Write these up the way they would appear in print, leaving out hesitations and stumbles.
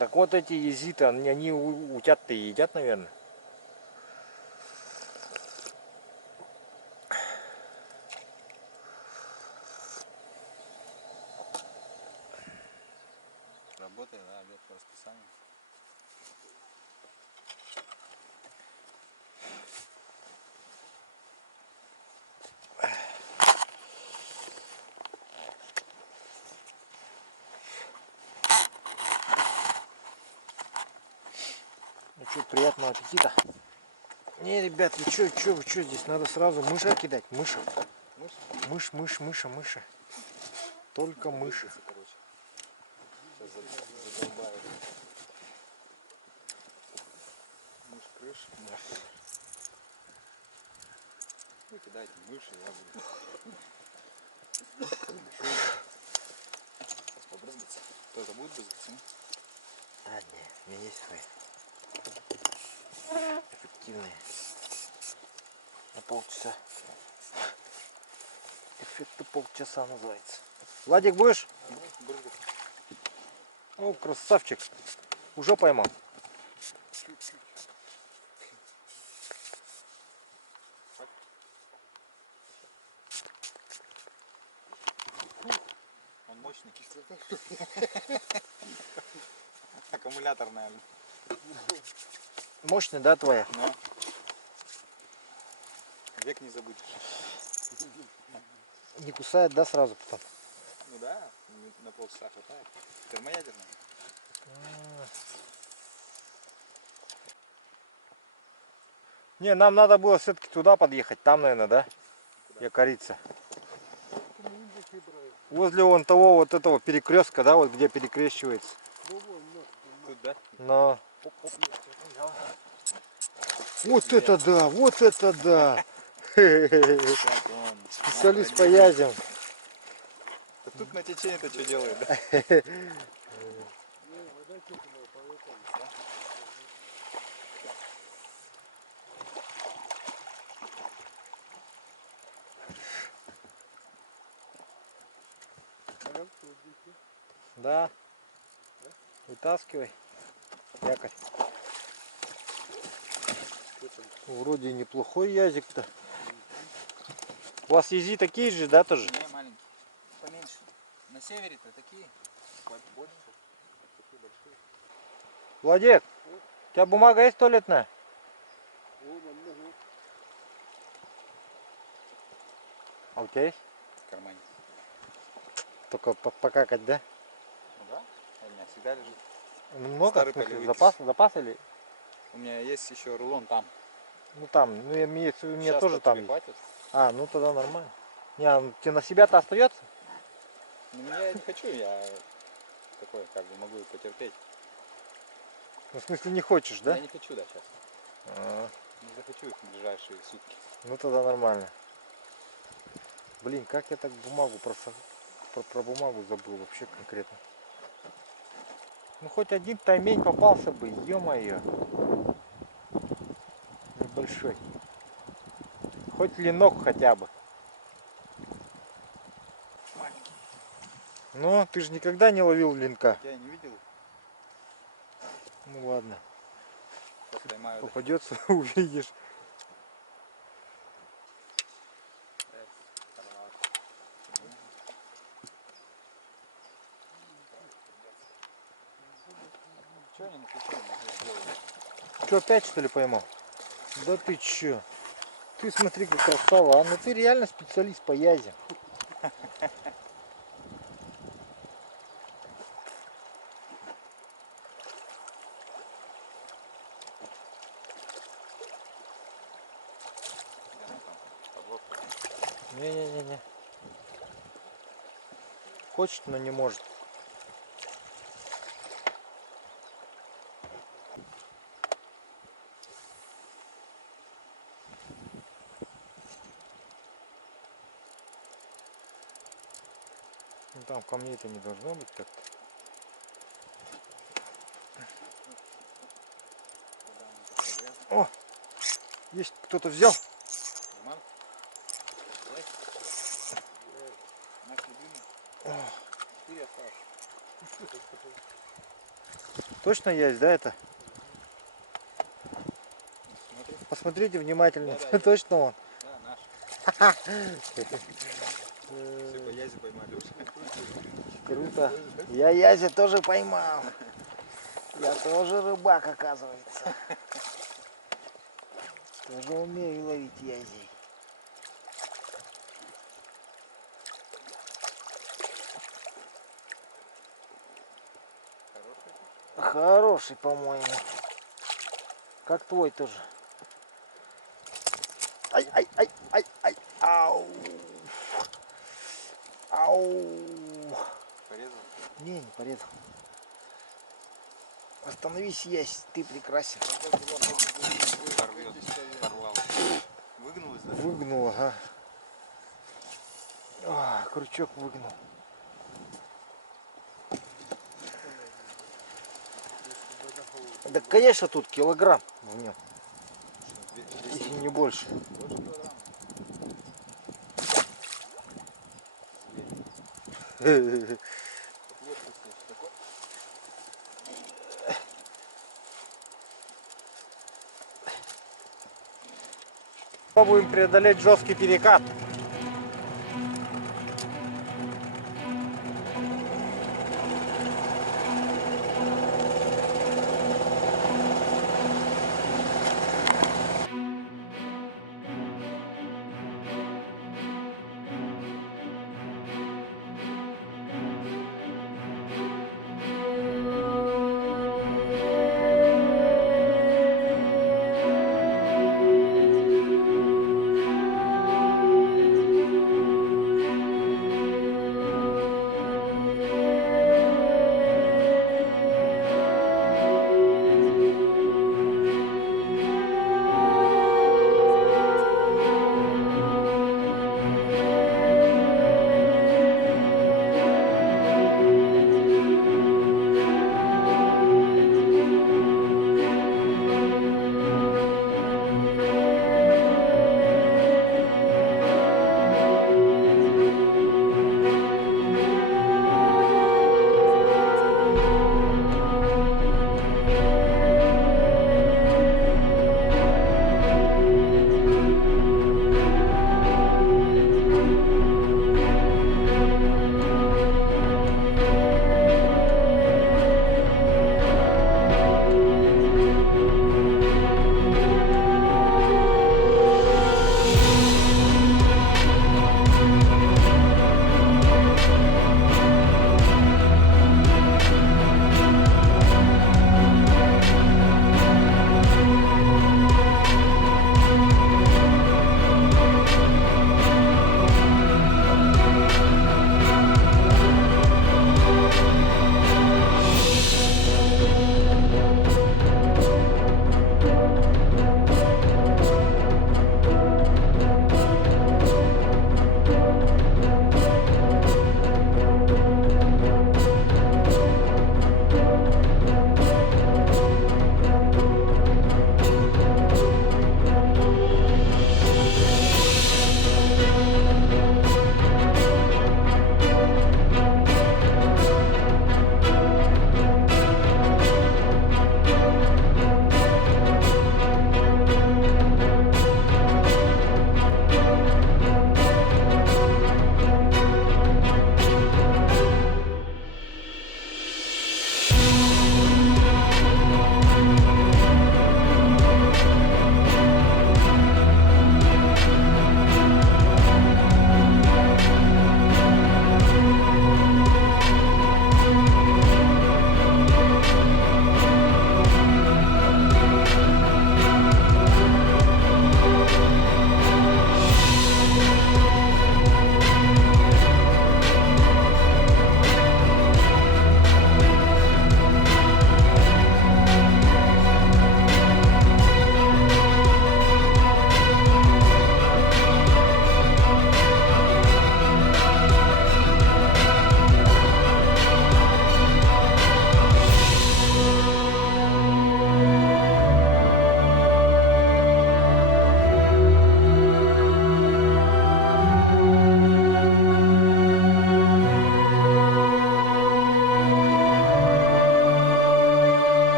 Так вот эти езиты, они утят-то и едят, наверное. Работает, да, обед по расписанию. Ну что, приятного аппетита. Не, ребят, вы что здесь? Надо сразу мыша кидать. Мыша. Мыша. Только мыши. Сейчас задолбают. Мышь крыш. Да. Вы кидайте мыши, я буду. Сейчас побрызгаться. Кто-то будет брызгаться? А, не, у меня есть свои. Эффективные. На полчаса. Эффекты полчаса называется. Владик, будешь? О, красавчик. Уже поймал. Он мощный. Аккумулятор, наверное. Мощный, да, твоя? Но. Век не забудешь. Не кусает, да, сразу потом? Ну да, на полчаса хватает. Термоядерный. Не, нам надо было все-таки туда подъехать. Там, наверное, да? Якориться. Возле вон того вот этого перекрестка, да, вот где перекрещивается. Тут, да? Но. Вот это да, вот это да. Специалист по язям. Да тут на течение-то что делает, да? Да. Вытаскивай. Якорь. Вроде неплохой язик-то. У вас ези такие же, да, тоже? Не, маленький. Поменьше. На севере-то такие. Больше. Такие большие. Владик, у тебя бумага есть туалетная? А у тебя есть? В кармане. Только покакать, да? Ну да, у меня всегда лежит. Много? Старый В смысле, полевик. запас или? У меня есть еще рулон там. Ну там, ну у меня Сейчас тоже там тебе есть. хватит? А, ну тогда нормально. Не, а тебе на себя-то остается? Ну я не хочу, я такой, как бы могу потерпеть. Ну, в смысле не хочешь, да? Я не хочу, да, сейчас. Не захочу их в ближайшие сутки. Ну тогда нормально. Блин, как я так бумагу про бумагу забыл вообще конкретно. Ну хоть один таймень попался бы, ё-моё. Небольшой. Хоть ленок хотя бы. Маленький. Ну, ты же никогда не ловил ленка. Я не видел. Ну ладно. Сейчас поймаю. Попадется, увидишь. Че они на причине делают? Что, опять что ли поймал? Да ты чё? Ты смотри, как красава. А ну ты реально специалист по язе. Не-не-не-не. Хочет, но не может. Ну, там камней-то не должно быть как-то. О! Есть кто-то взял? Наш любимый. 4 осталось. Точно есть, да, это? Смотри. Посмотрите внимательно. Да, да, Точно он. Да, наш. Все, по язе поймали уже. Круто. Я язи тоже поймал. Я тоже рыбак, оказывается. Тоже умею ловить язей. Хороший. Хороший, по-моему. Как твой тоже. Ай, ай, ай, ай, ай, ау. Ау. Порезал? Не, не порезал. Остановись, есть, ты прекрасен. Порвет. Порвал. Выгнулась, да? Выгнул, ага. Крючок выгнул. Да, конечно, тут килограмм в нем, если не больше. Больше килограмма. Плотность такой. Попробуем преодолеть жесткий перекат.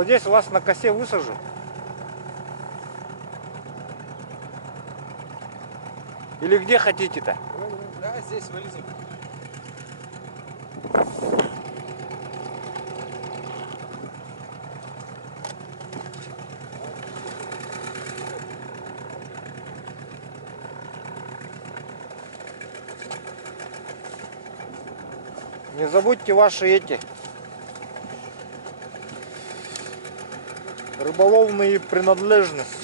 Вот здесь у вас на косе высажу. Или где хотите-то? Да, здесь вылезем. Не забудьте ваши эти рыболовные принадлежности.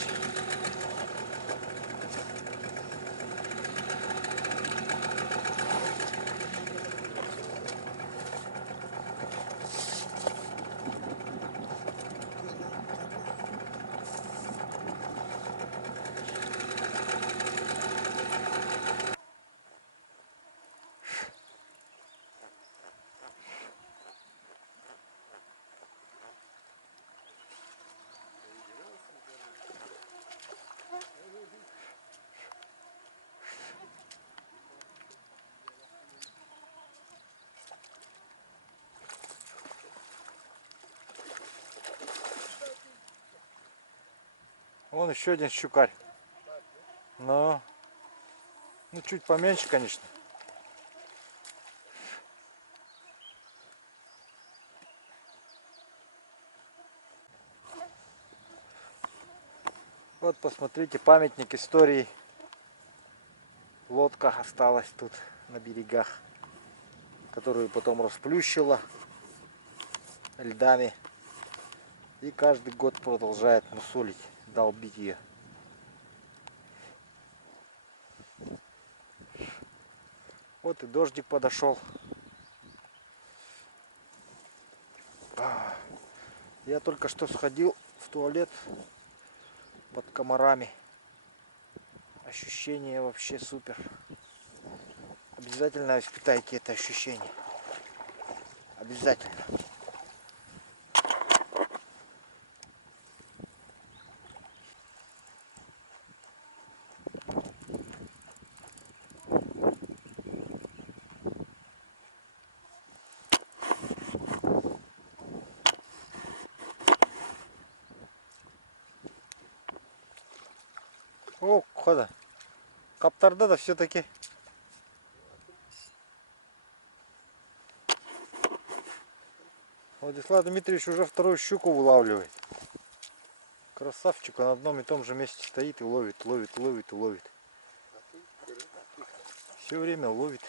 Вон еще один щукарь. Но, ну чуть поменьше, конечно. Вот посмотрите, памятник истории. Лодка осталась тут на берегах, которую потом расплющило льдами. И каждый год продолжает мусолить, долбить ее. Вот и дождик подошел. Я только что сходил в туалет под комарами. Ощущение вообще супер. Обязательно испытайте это ощущение. Обязательно. О, хода. Каптарда да все-таки. Владислав Дмитриевич уже вторую щуку вылавливает. Красавчик, он на одном и том же месте стоит и ловит, ловит, ловит и ловит. Все время ловит.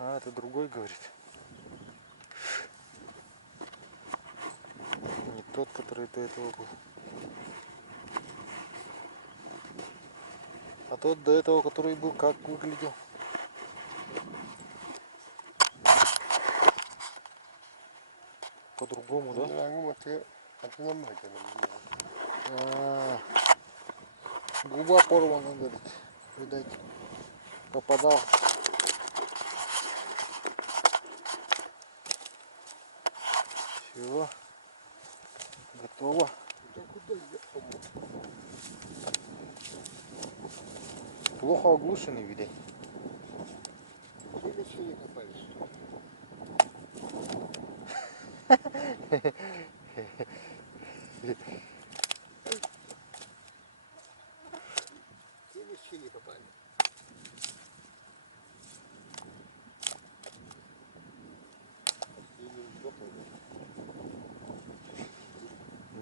А, это другой говорит. Не тот, который до этого был. А тот до этого, который был, как выглядел? По-другому, да? А, губа порвана, говорит. Видать, попадал. Все. Готово. Плохо оглушенный, видать.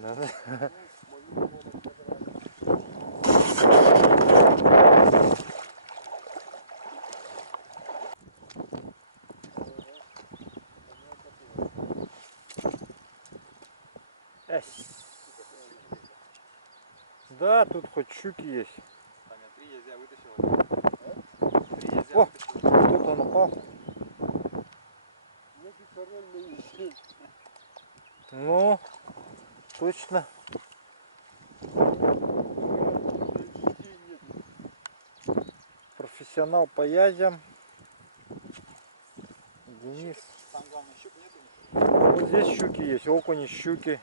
Да. Да, тут хоть щуки есть. О, кто-то напал. Ну, точно. Профессионал по язям. Денис. Там главное щук нету. Вот здесь щуки есть, окуни, щуки.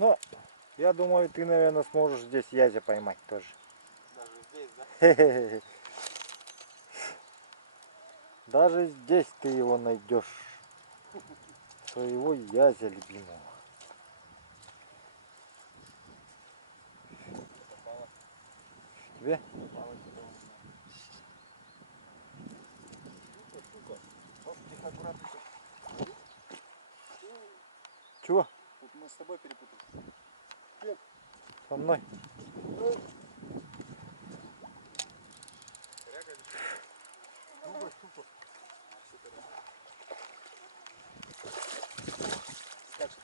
Но я думаю, ты, наверное, сможешь здесь язя поймать тоже. Даже здесь, да? Даже здесь ты его найдешь. Своего язя любимого. Попало. Тебе? Попало сюда у меня. Сука. Оп, тихо, аккуратно. Чего? Тут мы с тобой перепутали. Со мной? Коряга или что? Сука. Супер. Скачет.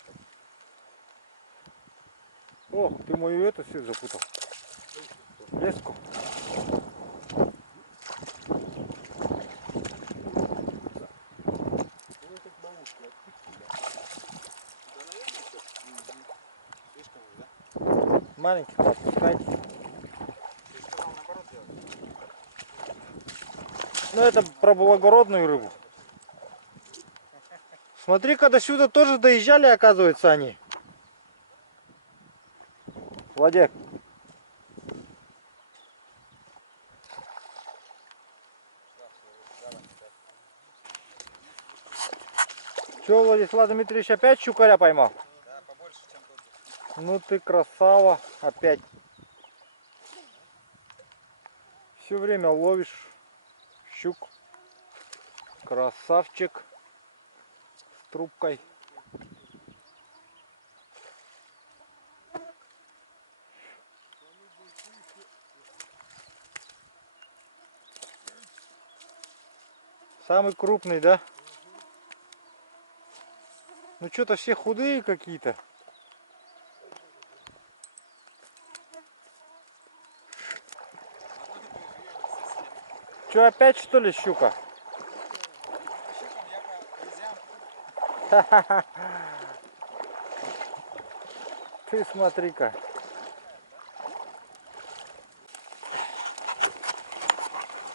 О, ты мою эту все запутал. Леску. Да, наверное, все. Слишком уже, да? Маленький подпускайте. Ты сказал наоборот делать. Ну это про благородную рыбу. Смотри-ка, до сюда тоже доезжали, оказывается, они. Владик. Че, Владислав Дмитриевич опять щукаря поймал? Да, побольше, чем тот. Ну ты красава опять. Все время ловишь щук. Красавчик. С трубкой. Самый крупный, да? Ну что-то все худые какие-то. Что, опять что ли щука? По щукам, я по язям. Ты смотри-ка.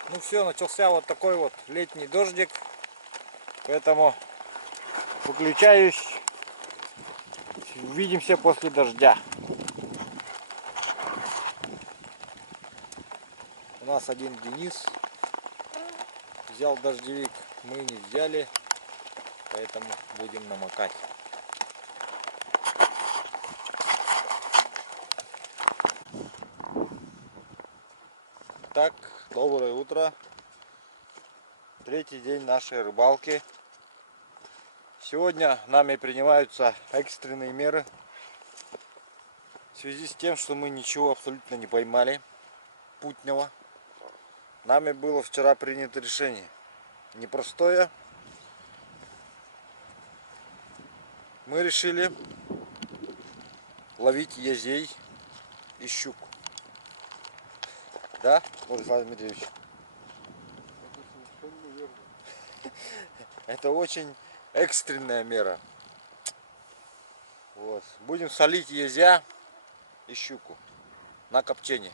Ну все, начался вот такой вот летний дождик. Поэтому выключаюсь. Увидимся после дождя. У нас один Денис взял дождевик, мы не взяли, поэтому будем намокать. Так, доброе утро. Третий день нашей рыбалки. Сегодня нами принимаются экстренные меры в связи с тем, что мы ничего абсолютно не поймали путнего. Нами было вчера принято решение непростое. Мы решили ловить язей и щук. Да, Владислав Дмитриевич? Это совершенно верно. Это очень экстренная мера. Вот. Будем солить язя и щуку на копчение.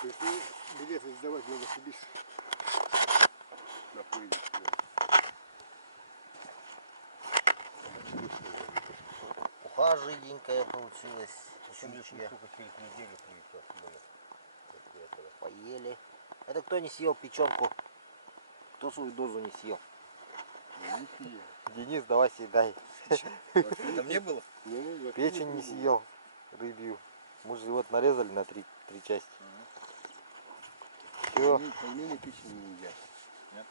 Если билеты сдавать, надо Новосибирск на поезде. Уха жиденькая получилась. Щучья. Поели. Это кто не съел печенку? Кто свою дозу не съел? Денис, давай съедай. Это мне было? Печень не съел рыбью. Мы же вот нарезали на три части. Все. Пельмени печени не едят. Нет?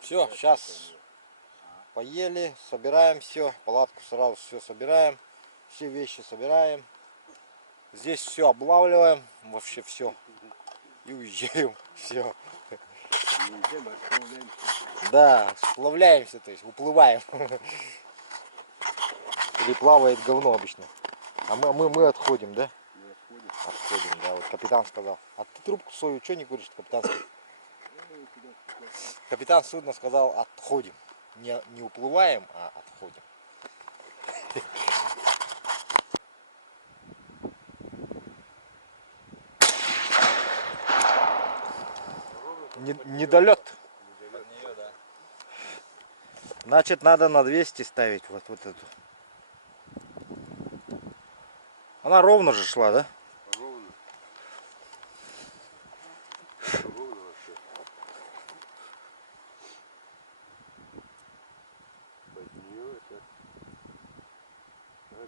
Все, сейчас поели, собираем все, палатку сразу все собираем, все вещи собираем. Здесь все облавливаем, вообще все. И уезжаем. Все. Не едем, а отправляемся. Да, сплавляемся, то есть уплываем. Или плавает говно обычно. А мы отходим, да? Не отходим. Отходим, да. Вот капитан сказал. А ты трубку свою что не куришь, капитан? Капитан судна сказал, отходим. Не уплываем, а отходим. Недолет. Под нее, да. Значит, надо на 200 ставить вот эту. Она ровно же шла, да? Ровно. Ровно вообще. Под нее это...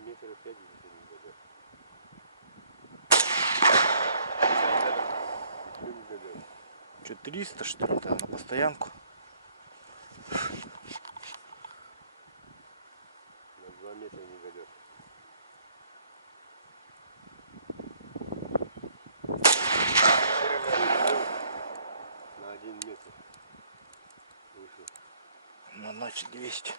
метр 5 где-то не дойдет. Ничего не дойдет. Что, 300 что ли, на постоянку? На 2 метра не дойдет. На 1 метр выше. Ну, значит, 200.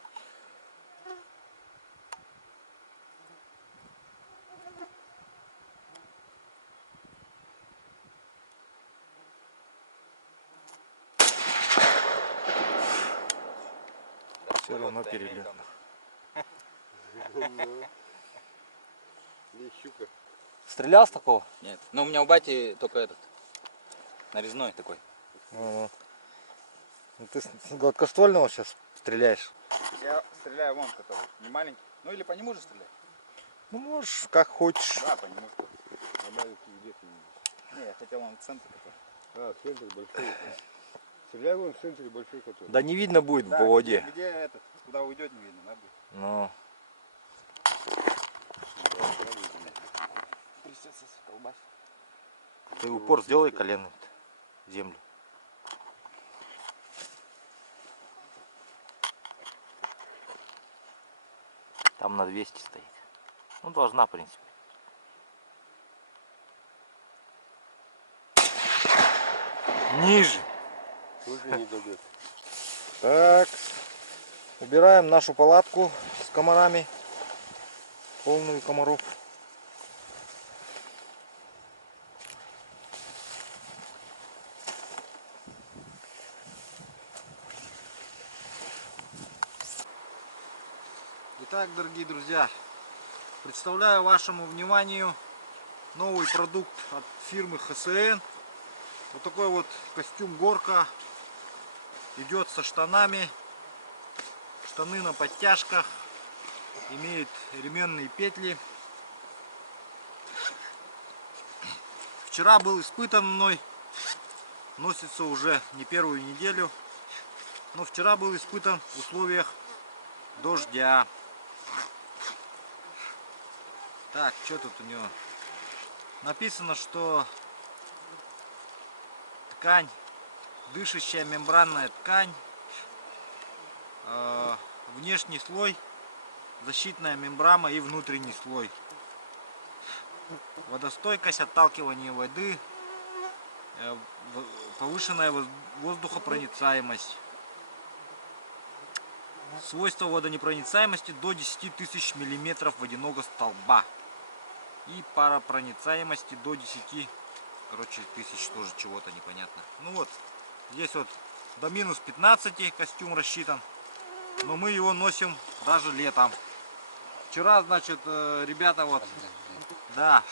Все равно перелет. Здесь щука. Стрелял с такого? Нет. Ну у меня у бати только этот. Нарезной такой. Ну, ты с гладкоствольного сейчас стреляешь? Я стреляю вон, который не маленький. Ну или по нему же стреляй. Ну, можешь, как хочешь. Да, по нему. А маленький где ты видишь? Не, я хотел вон в центр такой. А, в центре большой. Стреляй вон в центре большой который. Да не видно будет Да, по воде. Где этот? Куда уйдет, не видно, да, будет? Ну, Придется колбасить. ты упор сделай коленом в землю. Там на 200 стоит. Ну, должна, в принципе. Ниже. Тоже не дойдет. Так. Убираем нашу палатку с комарами. Полную комаров. Итак, дорогие друзья, представляю вашему вниманию новый продукт от фирмы ХСН. Вот такой вот костюм горка. Идет со штанами. Штаны на подтяжках. Имеет ременные петли. Вчера был испытан мной. Носится уже не первую неделю. Но вчера был испытан в условиях дождя. Так, что тут у него? Написано, что ткань, дышащая мембранная ткань, внешний слой, защитная мембрана и внутренний слой. Водостойкость, отталкивание воды, повышенная воздухопроницаемость. Свойства водонепроницаемости до 10 тысяч миллиметров водяного столба. И паропроницаемости до 10, короче, тысяч тоже чего-то непонятно. Ну вот, здесь вот до минус 15 костюм рассчитан. Но мы его носим даже летом. Вчера, значит, ребята вот, да,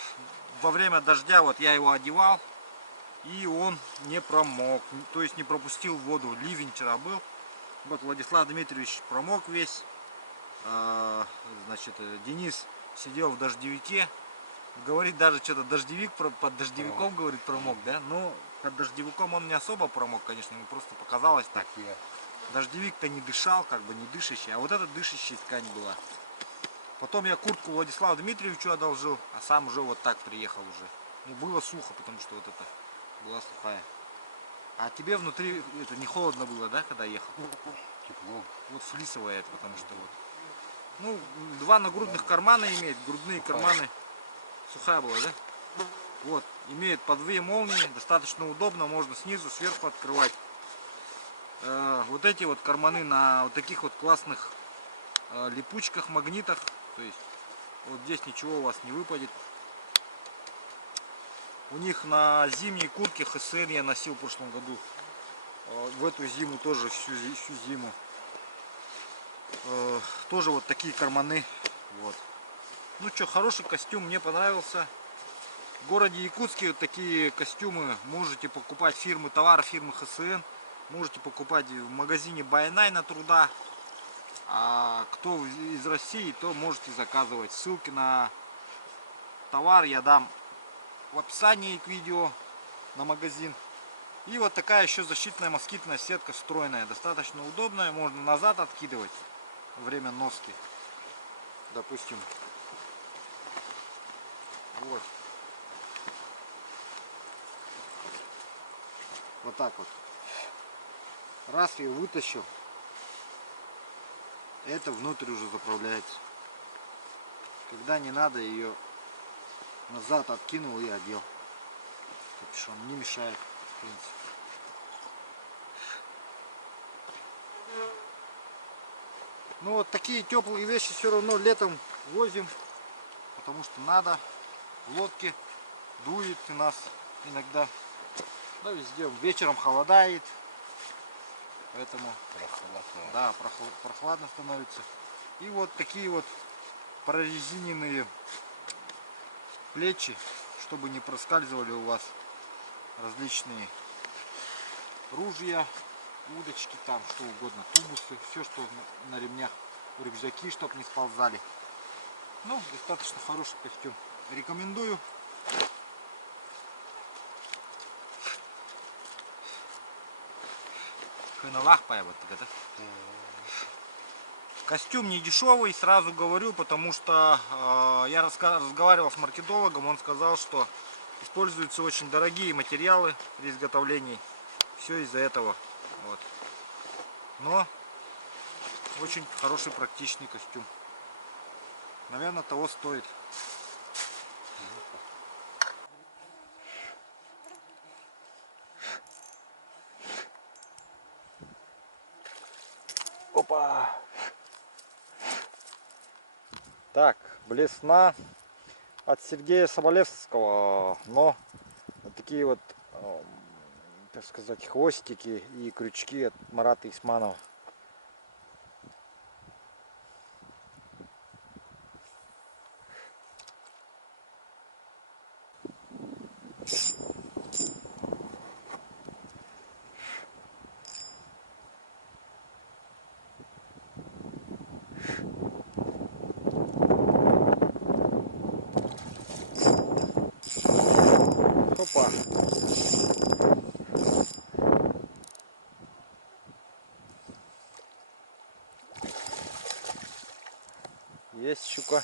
во время дождя вот я его одевал. И он не промок, то есть не пропустил воду. Ливень вчера был. Вот Владислав Дмитриевич промок весь. Значит, Денис сидел в дождевике. Говорит, даже что-то дождевик под дождевиком, говорит, промок, да? Ну, под дождевиком он не особо промок, конечно, ему просто показалось так. Дождевик-то не дышал, как бы не дышащий, а вот эта дышащая ткань была. Потом я куртку Владиславу Дмитриевичу одолжил, а сам уже вот так приехал уже. Ну, было сухо, потому что вот это была сухая. А тебе внутри это не холодно было, да, когда ехал? Тепло. Вот флисовая это, потому что вот. Ну, два нагрудных кармана имеет, грудные карманы. Сухая была, да? Вот, имеет по две молнии, достаточно удобно, можно снизу, сверху открывать. Вот эти вот карманы на вот таких вот классных липучках, магнитах. То есть, вот здесь ничего у вас не выпадет. У них на зимней куртке ХСН я носил в прошлом году. В эту зиму тоже, всю зиму. Тоже вот такие карманы. Вот. Ну что, хороший костюм, мне понравился. В городе Якутске вот такие костюмы можете покупать товары фирмы ХСН. Можете покупать в магазине Баянайна Труда. А кто из России, то можете заказывать. Ссылки на товар я дам в описании к видео на магазин. И вот такая еще защитная москитная сетка встроенная. Достаточно удобная. Можно назад откидывать во время носки. Допустим. Вот. Вот так вот. Раз ее вытащил, это внутрь уже заправляется. Когда не надо, ее назад откинул и одел. Капюшон не мешает, в принципе. Ну вот такие теплые вещи все равно летом возим, потому что надо. В лодке дует у нас иногда. Да, везде вечером холодает, поэтому да, прохладно становится. И вот такие вот прорезиненные плечи, чтобы не проскальзывали у вас различные ружья, удочки, там что угодно, тубусы, все что на ремнях, рюкзаки, чтобы не сползали. Ну, достаточно хороший костюм. Рекомендую. Костюм не дешевый, сразу говорю, потому что я разговаривал с маркетологом, он сказал, что используются очень дорогие материалы при изготовлении. Все из-за этого. Вот. Но очень хороший практичный костюм. Наверное, того стоит. Опа! Так, блесна от Сергея Соболевского, но вот такие вот, так сказать, хвостики и крючки от Марата Исманова. Опа! Есть щука.